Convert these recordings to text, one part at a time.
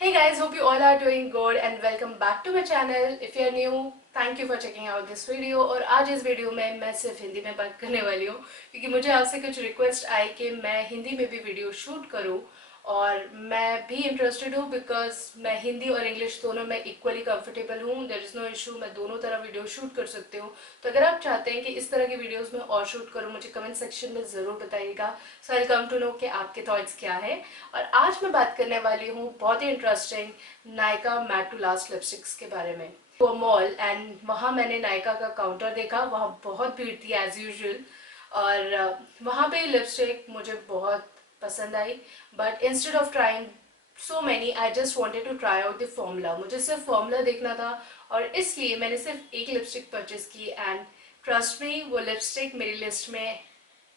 Hey guys, hope you all are doing good and welcome back to my channel. If you are new, thank you for checking out this video। और आज इस video में मैं सिर्फ हिंदी में बात करने वाली हूँ क्योंकि मुझे आपसे कुछ रिक्वेस्ट आई कि मैं हिंदी में भी वीडियो शूट करूँ और मैं भी इंटरेस्टेड हूँ बिकॉज मैं हिंदी और इंग्लिश दोनों में इक्वली कंफर्टेबल हूँ। देयर इज़ नो इशू, मैं दोनों तरह वीडियो शूट कर सकती हूँ। तो अगर आप चाहते हैं कि इस तरह की वीडियोस में और शूट करूँ, मुझे कमेंट सेक्शन में ज़रूर बताइएगा। सो आई कम टू नो कि आपके थॉट्स क्या है। और आज मैं बात करने वाली हूँ बहुत ही interesting Nykaa matte to last lipsticks के बारे में। वो मॉल एंड वहाँ मैंने नायका का काउंटर देखा, वहाँ बहुत भीड़ थी एज यूजुअल और वहाँ पे लिपस्टिक मुझे बहुत पसंद आई। But instead of trying so many I just wanted to try out the formula. मुझे सिर्फ फॉर्मूला देखना था और इसलिए मैंने सिर्फ एक लिपस्टिक परचेज की एंड ट्रस्ट मी, वो लिपस्टिक मेरी लिस्ट में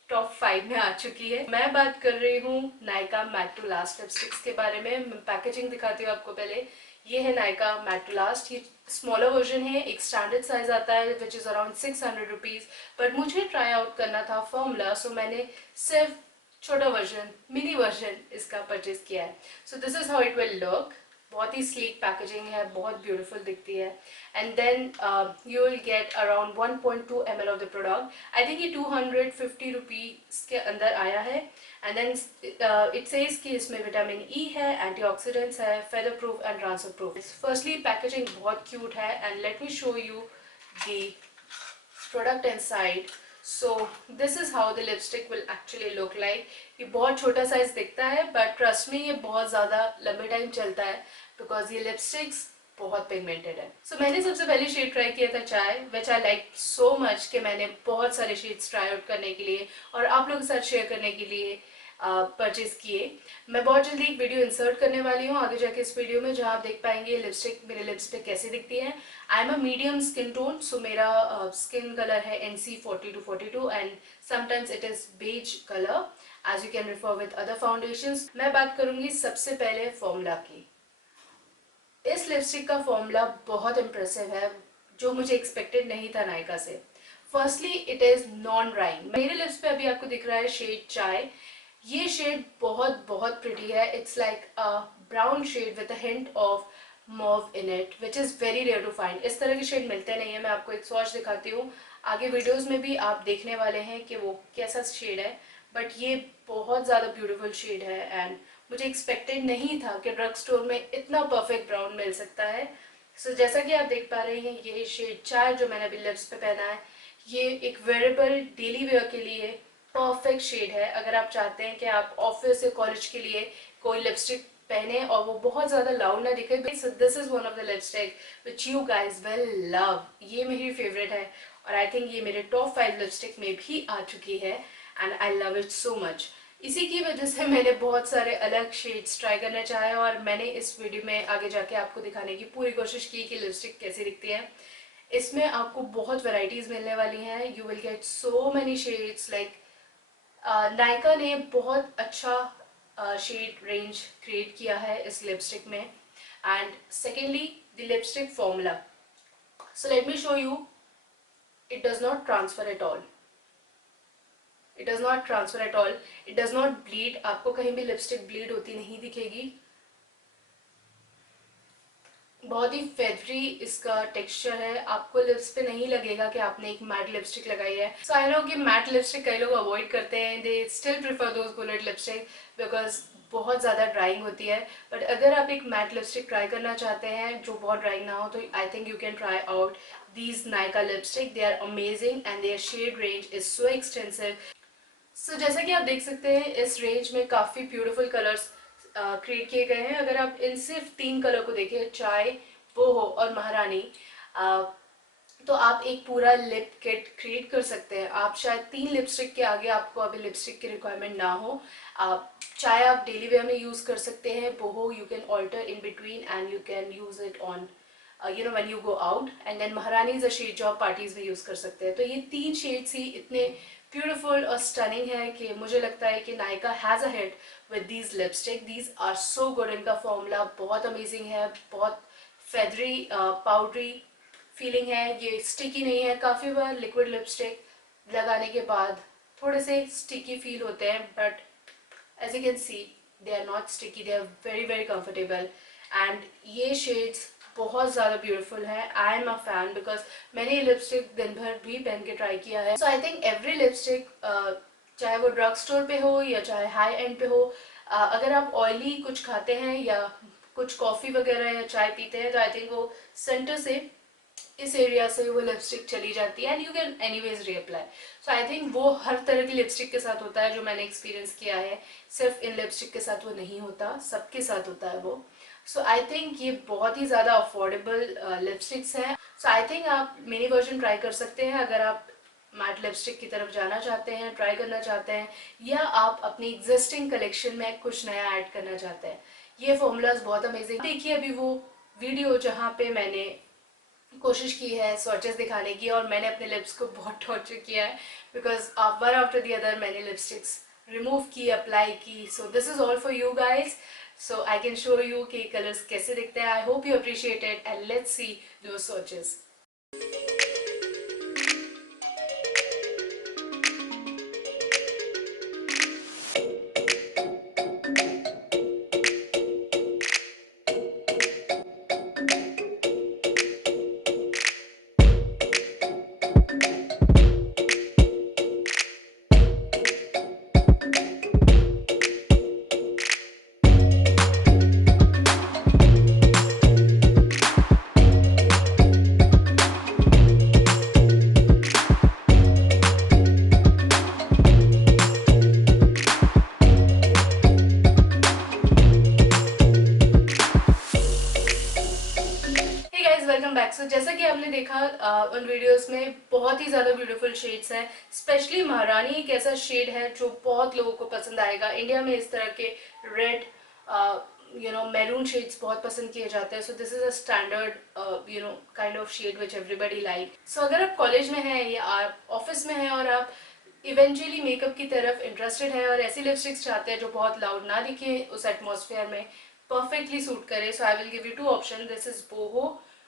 टॉप 5 में आ चुकी है। मैं बात कर रही हूँ Nykaa matte to last lipsticks के बारे में। मैं पैकेजिंग दिखाती हूँ आपको पहले। ये है नायका मैट टू लास्ट। ये स्मॉलर वर्जन है, एक स्टैंडर्ड साइज आता है which is around 600 rupees. But मुझे ट्राई आउट करना था फॉर्मूला, सो मैंने सिर्फ छोटा वर्जन, मिनी वर्जन इसका परचेज किया है। So this is how it will look. बहुत ही स्लीक पैकेजिंग है, बहुत ब्यूटीफुल दिखती है। And then you will get around 1.2 ml of the product. I think ये 250 रुपीज़ के अंदर आया है। एंड देन इट सेज कि इसमें विटामिन ई है, एंटीऑक्सीडेंट्स है, feather proof and transfer proof. Firstly packaging बहुत क्यूट है and let me show you the product inside. So this is how the lipstick will actually look like. ये बहुत छोटा size दिखता है बट ट्रस्ट में ये बहुत ज़्यादा लंबे टाइम चलता है बिकॉज ये लिपस्टिक्स बहुत पिगमेंटेड है। सो मैंने सबसे पहले शेड ट्राई किया था चाय, विच आई लाइक सो मच कि मैंने बहुत सारे शेड्स ट्राई आउट करने के लिए और आप लोगों के साथ शेयर करने के लिए परचेज किए। मैं बहुत जल्दी एक वीडियो इंसर्ट करने वाली हूँ आगे जाके इस वीडियो में, जहाँ आप देख पाएंगे लिपस्टिक मेरे लिप्स पे कैसी दिखती है। I am a medium skin tone, so मेरा स्किन कलर है NC 40 to 42 and sometimes it is beige colour as you can refer with other foundations. मैं बात करूंगी सबसे पहले फॉर्मूला की। इस लिपस्टिक का फॉर्मूला बहुत इम्प्रेसिव है, जो मुझे एक्सपेक्टेड नहीं था नायका से। Firstly it is non drawing. मेरे लिप्स पे अभी आपको दिख रहा है शेड चाय। ये शेड बहुत बहुत प्रिटी है। It's like a brown shade with a hint of mauve in it which is very rare to find. इस तरह के शेड मिलते नहीं है। मैं आपको एक स्वॉच दिखाती हूँ, आगे वीडियोस में भी आप देखने वाले हैं कि वो कैसा शेड है। बट ये बहुत ज़्यादा ब्यूटीफुल शेड है एंड मुझे एक्सपेक्टेड नहीं था कि ड्रग स्टोर में इतना परफेक्ट ब्राउन मिल सकता है। सो जैसा कि आप देख पा रहे हैं, ये शेड चाय जो मैंने अभी लिप्स पे पहना है, ये एक वेरेबल डेली वेयर के लिए परफेक्ट शेड है। अगर आप चाहते हैं कि आप ऑफिस या कॉलेज के लिए कोई लिपस्टिक पहने और वो बहुत ज़्यादा लाउड ना दिखे, so this is one of the lipstick which you guys will love. ये मेरी फेवरेट है और आई थिंक ये मेरे टॉप 5 लिपस्टिक में भी आ चुकी है and I love it so much. इसी की वजह से मैंने बहुत सारे अलग शेड्स ट्राई करना चाहे और मैंने इस वीडियो में आगे जाके आपको दिखाने की पूरी कोशिश की कि लिपस्टिक कैसी दिखती है। इसमें आपको बहुत वैरायटीज मिलने वाली हैं। You will get so many shades like Nykaa ने बहुत अच्छा शेड रेंज क्रिएट किया है इस लिपस्टिक में। And secondly the lipstick formula, so let me show you. It does not transfer at all. It does not transfer at all. It does not bleed. आपको कहीं भी लिपस्टिक ब्लीड होती नहीं दिखेगी। बहुत ही फेदरी इसका टेक्सचर है। आपको लिप्स पे नहीं लगेगा कि आपने एक मैट लिपस्टिक लगाई है। सो आई नो कि मैट लिपस्टिक कई लोग अवॉइड करते हैं, they still prefer those bullet lipstick because बहुत ज़्यादा ड्राइंग होती है। बट अगर आप एक मैट लिपस्टिक ट्राई करना चाहते हैं जो बहुत ड्राइंग ना हो, तो I think you can try out these Nykaa lipstick. They are amazing and their shade range is so extensive. So जैसा कि आप देख सकते हैं, इस रेंज में काफ़ी ब्यूटीफुल कलर्स क्रिएट किए गए हैं। अगर आप इन सिर्फ 3 कलर को देखें, चाय, बोहो और महारानी, तो आप एक पूरा लिप किट क्रिएट कर सकते हैं। आप शायद 3 लिपस्टिक के आगे आपको अभी लिपस्टिक की रिक्वायरमेंट ना हो। चाय आप डेली वेयर में यूज़ कर सकते हैं। Boho you can alter in between and you can use it on when you go out. And then Maharani is a shade जो आप पार्टीज में यूज़ कर सकते हैं। तो ये 3 शेड्स ही इतने ब्यूटीफुल और स्टनिंग है कि मुझे लगता है कि Nykaa has a hit with these lipstick. These are so good. इनका फॉर्मूला बहुत अमेजिंग है, बहुत फेदरी पाउडरी फीलिंग है। ये स्टिकी नहीं है। काफ़ी बार लिक्विड लिपस्टिक लगाने के बाद थोड़े से स्टिकी फील होते हैं, but as you can see they are not sticky, they are very very comfortable and ये शेड्स बहुत ज़्यादा ब्यूटीफुल है। I am a fan because मैंने ये लिपस्टिक दिन भर भी पहन के ट्राई किया है। सो आई थिंक एवरी लिपस्टिक, चाहे वो ड्रग स्टोर पे हो या चाहे हाई एंड पे हो, अगर आप ऑयली कुछ खाते हैं या कुछ कॉफ़ी वगैरह या चाय पीते हैं, तो आई थिंक वो सेंटर से, इस एरिया से वो लिपस्टिक चली जाती है and you can anyways reapply. So I think वो हर तरह की लिपस्टिक के साथ होता है, जो मैंने एक्सपीरियंस किया है। सिर्फ इन लिपस्टिक के साथ वो नहीं होता, सबके साथ होता है वो। सो आई थिंक ये बहुत ही ज़्यादा अफोर्डेबल लिपस्टिक्स हैं। सो आई थिंक आप मिनी वर्जन ट्राई कर सकते हैं अगर आप मैट लिपस्टिक की तरफ जाना चाहते हैं, ट्राई करना चाहते हैं, या आप अपनी एग्जिस्टिंग कलेक्शन में कुछ नया ऐड करना चाहते हैं। ये फॉर्मूलाज बहुत अमेजिंग। देखिए अभी वो वीडियो जहाँ पे मैंने कोशिश की है स्वॉचेस दिखाने की, और मैंने अपने लिप्स को बहुत टॉर्चर किया है because one after the other मैंने लिपस्टिक्स रिमूव की, अप्लाई की। सो this is all for you guys. So I can show you कि कलर्स कैसे दिखते हैं। I hope you appreciate it and let's see दो स्वॉचेस। Welcome back. सो जैसा कि आपने देखा उन वीडियोस में बहुत ही ज़्यादा ब्यूटीफुल शेड्स हैं। स्पेशली महारानी एक ऐसा शेड है जो बहुत लोगों को पसंद आएगा। इंडिया में इस तरह के रेड मैरून शेड्स बहुत पसंद किए जाते हैं। So this is a standard kind of shade which everybody like. So अगर आप कॉलेज में हैं या आप ऑफिस में हैं और आप इवेंचुअली मेकअप की तरफ इंटरेस्टेड है और ऐसी लिपस्टिक्स चाहते हैं जो बहुत लाउड ना दिखे, उस एटमॉस्फेयर में perfectly suit करे, so I will give you two options. This is boho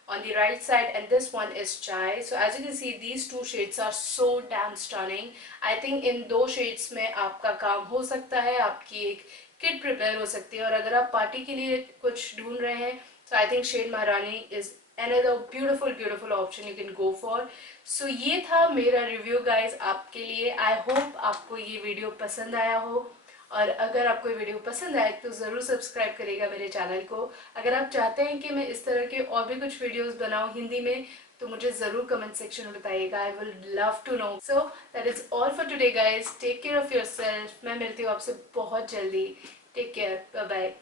on the right side and this one is chai. So as you can see, these two shades are so damn stunning. I think इन दो shades में आपका काम हो सकता है, आपकी एक kit prepare हो सकती है। और अगर आप पार्टी के लिए कुछ ढूंढ रहे हैं, so I think shade महारानी is another beautiful option you can go for. So ये था मेरा रिव्यू गाइज आपके लिए। आई होप आपको ये वीडियो पसंद आया हो, और अगर आपको ये वीडियो पसंद आए तो ज़रूर सब्सक्राइब करिएगा मेरे चैनल को। अगर आप चाहते हैं कि मैं इस तरह के और भी कुछ वीडियोस बनाऊं हिंदी में, तो मुझे ज़रूर कमेंट सेक्शन में बताइएगा। I will love to know. So that is all for today guys. Take care of yourself. मैं मिलती हूँ आपसे बहुत जल्दी। Take care, bye bye.